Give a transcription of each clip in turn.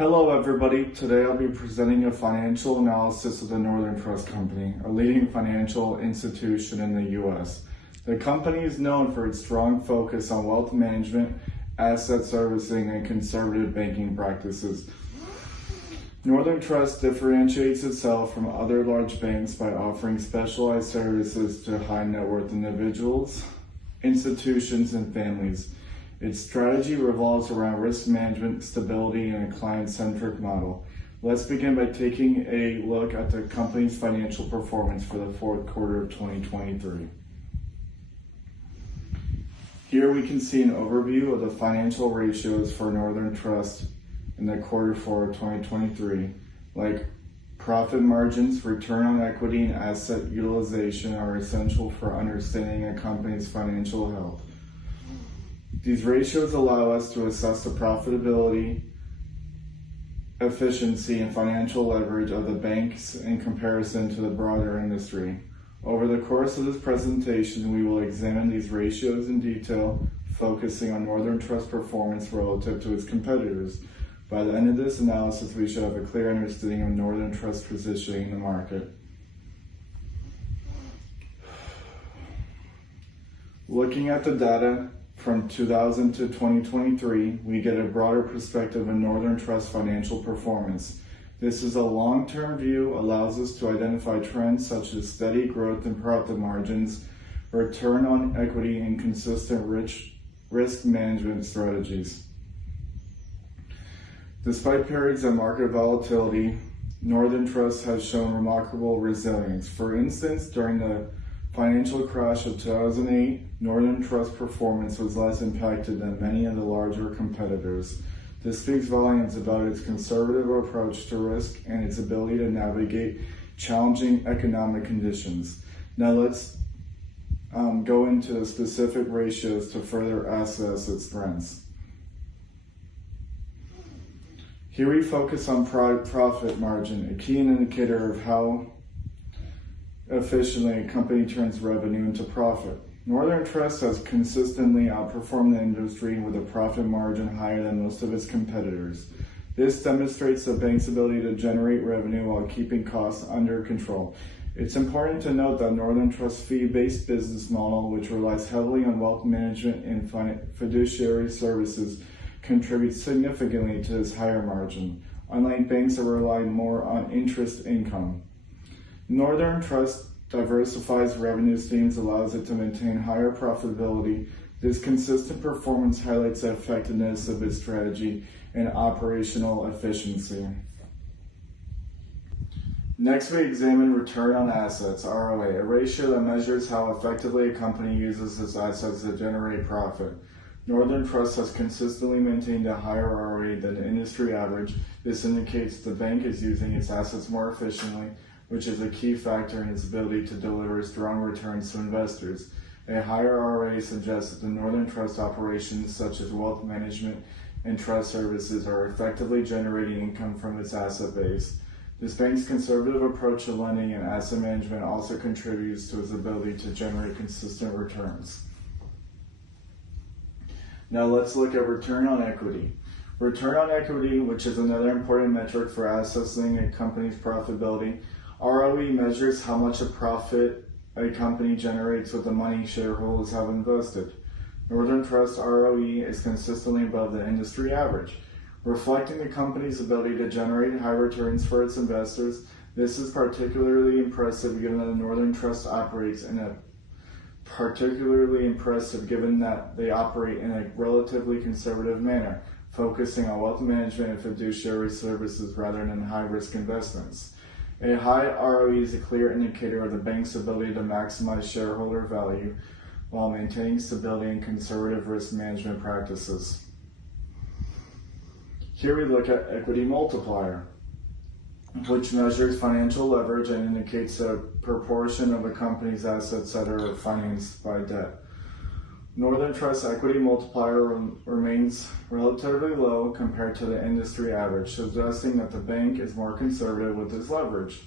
Hello everybody, today I'll be presenting a financial analysis of the Northern Trust Company, a leading financial institution in the U.S. The company is known for its strong focus on wealth management, asset servicing, and conservative banking practices. Northern Trust differentiates itself from other large banks by offering specialized services to high net worth individuals, institutions, and families. Its strategy revolves around risk management, stability, and a client-centric model. Let's begin by taking a look at the company's financial performance for the fourth quarter of 2023. Here we can see an overview of the financial ratios for Northern Trust in the quarter four of 2023, like profit margins, return on equity, and asset utilization are essential for understanding a company's financial health. These ratios allow us to assess the profitability, efficiency, and financial leverage of the banks in comparison to the broader industry. Over the course of this presentation, we will examine these ratios in detail, focusing on Northern Trust performance relative to its competitors. By the end of this analysis, we should have a clear understanding of Northern Trust's positioning in the market. Looking at the data from 2000 to 2023, we get a broader perspective of Northern Trust financial performance. This is a long-term view, allows us to identify trends such as steady growth in profit margins, return on equity, and consistent risk management strategies. Despite periods of market volatility, Northern Trust has shown remarkable resilience. For instance, during the financial crash of 2008, Northern Trust performance was less impacted than many of the larger competitors. This speaks volumes about its conservative approach to risk and its ability to navigate challenging economic conditions. Now let's go into the specific ratios to further assess its strengths. Here we focus on profit margin, a key indicator of how efficiently a company turns revenue into profit. Northern Trust has consistently outperformed the industry with a profit margin higher than most of its competitors. This demonstrates the bank's ability to generate revenue while keeping costs under control. It's important to note that Northern Trust's fee-based business model, which relies heavily on wealth management and fiduciary services, contributes significantly to this higher margin, unlike banks that rely more on interest income. Northern Trust diversifies revenue streams, allows it to maintain higher profitability. This consistent performance highlights the effectiveness of its strategy and operational efficiency. Next, we examine return on assets, ROA, a ratio that measures how effectively a company uses its assets to generate profit. Northern Trust has consistently maintained a higher ROA than the industry average. This indicates the bank is using its assets more efficiently, which is a key factor in its ability to deliver strong returns to investors. A higher ROA suggests that the Northern Trust operations, such as wealth management and trust services, are effectively generating income from its asset base. This bank's conservative approach to lending and asset management also contributes to its ability to generate consistent returns. Now let's look at return on equity. Return on equity, which is another important metric for assessing a company's profitability. ROE measures how much a profit a company generates with the money shareholders have invested. Northern Trust ROE is consistently above the industry average, reflecting the company's ability to generate high returns for its investors. This is particularly impressive given that Northern Trust operates in a they operate in a relatively conservative manner, focusing on wealth management and fiduciary services rather than high-risk investments. A high ROE is a clear indicator of the bank's ability to maximize shareholder value while maintaining stability and conservative risk management practices. Here we look at equity multiplier, which measures financial leverage and indicates the proportion of a company's assets that are financed by debt. Northern Trust equity multiplier remains relatively low compared to the industry average, suggesting that the bank is more conservative with its leverage.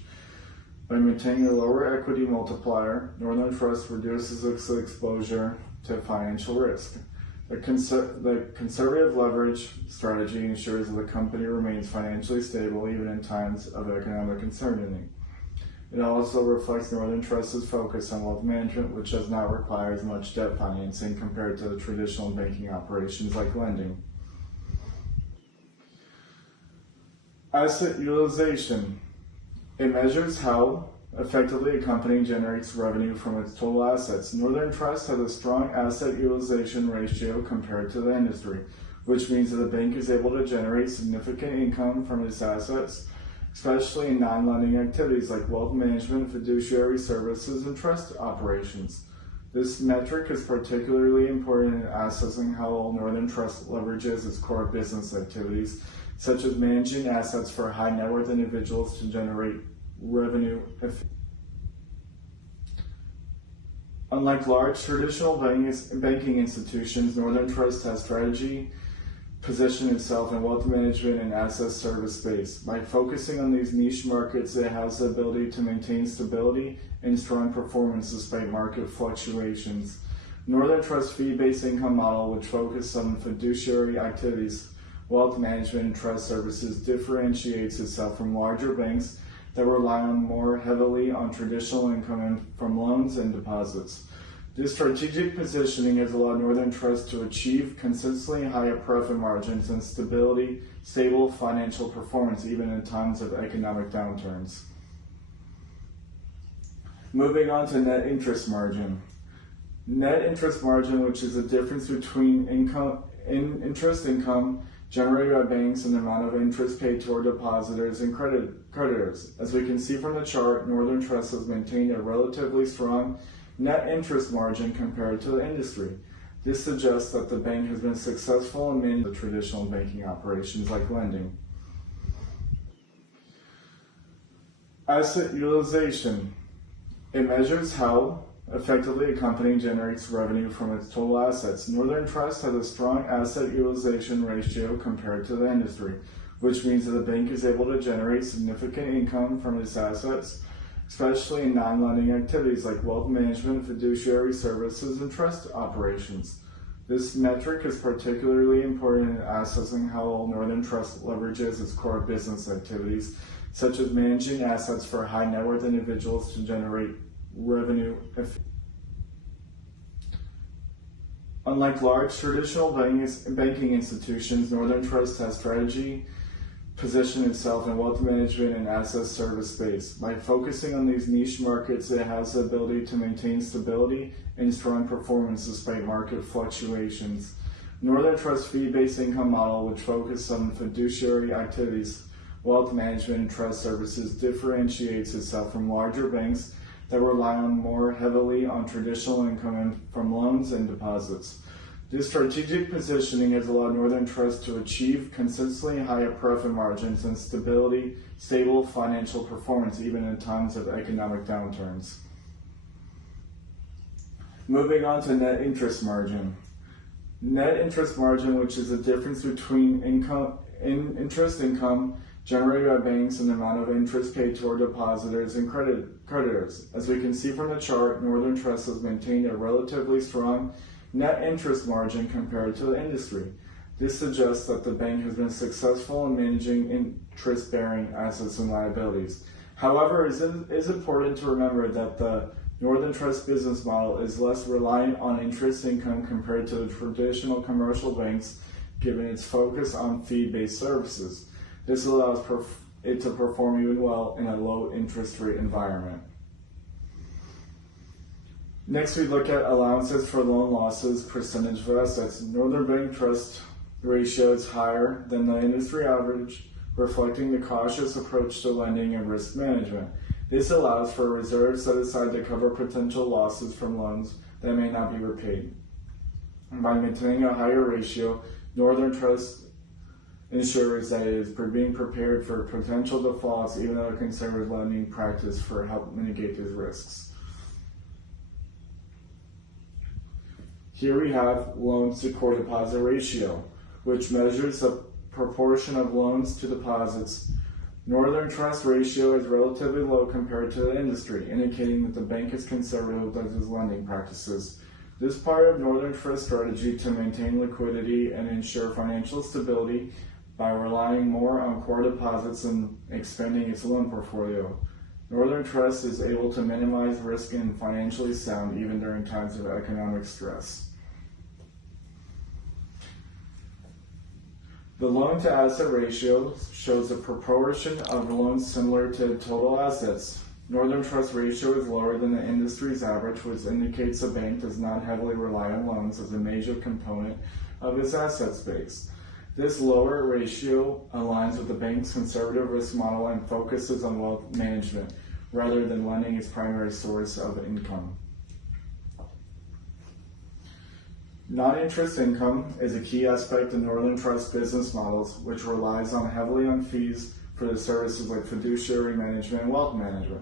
By maintaining a lower equity multiplier, Northern Trust reduces its exposure to financial risk. The conservative leverage strategy ensures that the company remains financially stable even in times of economic uncertainty. It also reflects Northern Trust's focus on wealth management, which does not require as much debt financing compared to the traditional banking operations like lending. Asset utilization. It measures how effectively a company generates revenue from its total assets. Northern Trust has a strong asset utilization ratio compared to the industry, which means that the bank is able to generate significant income from its assets, especially in non-lending activities like wealth management, fiduciary services, and trust operations. This metric is particularly important in assessing how well Northern Trust leverages its core business activities, such as managing assets for high net worth individuals to generate revenue. Unlike large traditional banking institutions, Northern Trust has strategy position itself in wealth management and asset service space. By focusing on these niche markets, it has the ability to maintain stability and strong performance despite market fluctuations. Northern Trust fee-based income model, which focuses on fiduciary activities, wealth management, and trust services, differentiates itself from larger banks that rely more heavily on traditional income from loans and deposits. This strategic positioning has allowed Northern Trust to achieve consistently higher profit margins and stable financial performance even in times of economic downturns. Moving on to net interest margin. Net interest margin, which is the difference between interest income generated by banks and the amount of interest paid toward depositors and creditors. As we can see from the chart, Northern Trust has maintained a relatively strong net interest margin compared to the industry. This suggests that the bank has been successful in managing the traditional banking operations like lending. Asset utilization. It measures how effectively a company generates revenue from its total assets. Northern Trust has a strong asset utilization ratio compared to the industry, which means that the bank is able to generate significant income from its assets, especially in non-lending activities like wealth management, fiduciary services, and trust operations. This metric is particularly important in assessing how well Northern Trust leverages its core business activities, such as managing assets for high net worth individuals to generate revenue. Unlike large traditional banking institutions, Northern Trust has strategy position itself in wealth management and asset service space. By focusing on these niche markets, it has the ability to maintain stability and strong performance despite market fluctuations. Northern Trust fee-based income model, which focuses on fiduciary activities, wealth management, and trust services, differentiates itself from larger banks that rely more heavily on traditional income from loans and deposits. This strategic positioning has allowed Northern Trust to achieve consistently higher profit margins and stable financial performance even in times of economic downturns. Moving on to net interest margin. Net interest margin, which is the difference between interest income generated by banks and the amount of interest paid toward depositors and creditors. As we can see from the chart, Northern Trust has maintained a relatively strong net interest margin compared to the industry. This suggests that the bank has been successful in managing interest-bearing assets and liabilities. However, it is important to remember that the Northern Trust business model is less reliant on interest income compared to the traditional commercial banks, given its focus on fee-based services. This allows it to perform even well in a low interest rate environment. Next, we look at allowances for loan losses percentage of assets. Northern Bank Trust ratio is higher than the industry average, reflecting the cautious approach to lending and risk management. This allows for reserves set aside to cover potential losses from loans that may not be repaid. And by maintaining a higher ratio, Northern Trust ensures that it is being prepared for potential defaults, even though a conservative lending practice for help mitigate these risks. Here we have loans to core deposit ratio, which measures the proportion of loans to deposits. Northern Trust ratio is relatively low compared to the industry, indicating that the bank is conservative with its lending practices. This part of Northern Trust's strategy to maintain liquidity and ensure financial stability by relying more on core deposits and expanding its loan portfolio. Northern Trust is able to minimize risk and financially sound even during times of economic stress. The loan-to-asset ratio shows a proportion of loans similar to total assets. Northern Trust ratio is lower than the industry's average, which indicates the bank does not heavily rely on loans as a major component of its assets base. This lower ratio aligns with the bank's conservative risk model and focuses on wealth management rather than lending its primary source of income. Non-interest income is a key aspect of Northern Trust business models, which relies heavily on fees for the services like fiduciary management and wealth management.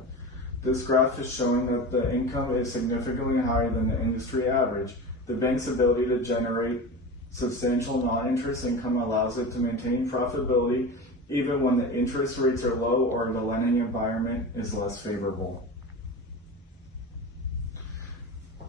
This graph is showing that the income is significantly higher than the industry average. The bank's ability to generate substantial non-interest income allows it to maintain profitability even when the interest rates are low or the lending environment is less favorable.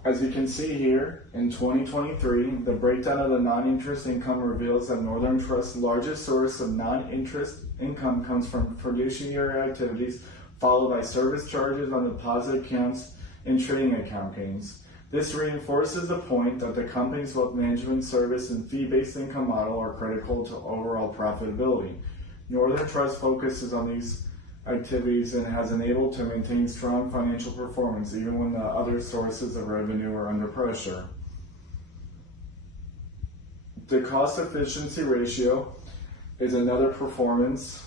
As you can see here, in 2023, the breakdown of the non-interest income reveals that Northern Trust's largest source of non-interest income comes from fiduciary activities, followed by service charges on deposit accounts and trading account gains. This reinforces the point that the company's wealth management service and fee-based income model are critical to overall profitability. Northern Trust focuses on these activities and has enabled to maintain strong financial performance even when the other sources of revenue are under pressure. The cost efficiency ratio is another performance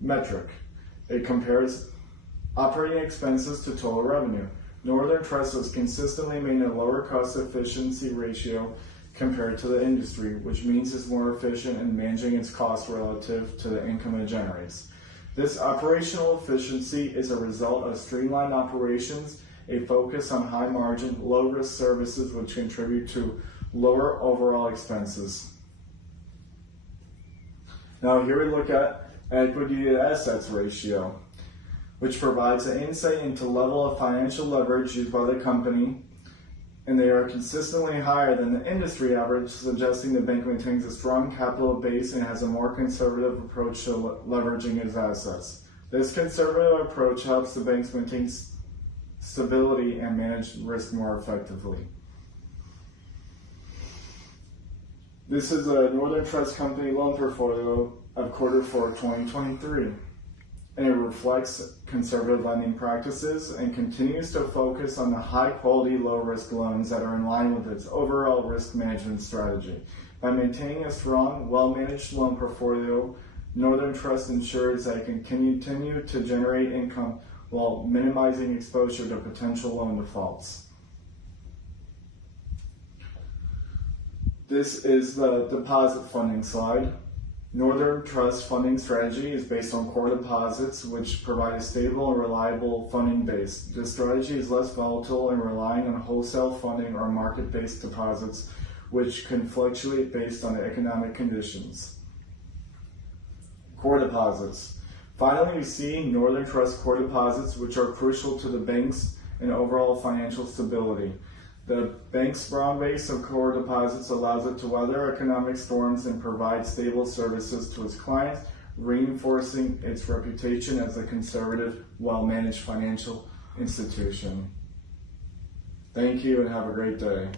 metric. It compares operating expenses to total revenue. Northern Trust has consistently made a lower cost efficiency ratio compared to the industry, which means it's more efficient in managing its costs relative to the income it generates. This operational efficiency is a result of streamlined operations, a focus on high margin, low risk services which contribute to lower overall expenses. Now here we look at equity to assets ratio, which provides an insight into level of financial leverage used by the company, and they are consistently higher than the industry average, suggesting the bank maintains a strong capital base and has a more conservative approach to leveraging its assets. This conservative approach helps the banks maintain stability and manage risk more effectively. This is a Northern Trust Company loan portfolio of Q4 2023. And it reflects conservative lending practices and continues to focus on the high-quality, low-risk loans that are in line with its overall risk management strategy. By maintaining a strong, well-managed loan portfolio, Northern Trust ensures that it can continue to generate income while minimizing exposure to potential loan defaults. This is the deposit funding slide. Northern Trust funding strategy is based on core deposits, which provide a stable and reliable funding base. This strategy is less volatile and relying on wholesale funding or market-based deposits, which can fluctuate based on economic conditions. Core deposits. Finally, we see Northern Trust core deposits, which are crucial to the bank's and overall financial stability. The bank's broad base of core deposits allows it to weather economic storms and provide stable services to its clients, reinforcing its reputation as a conservative, well-managed financial institution. Thank you and have a great day.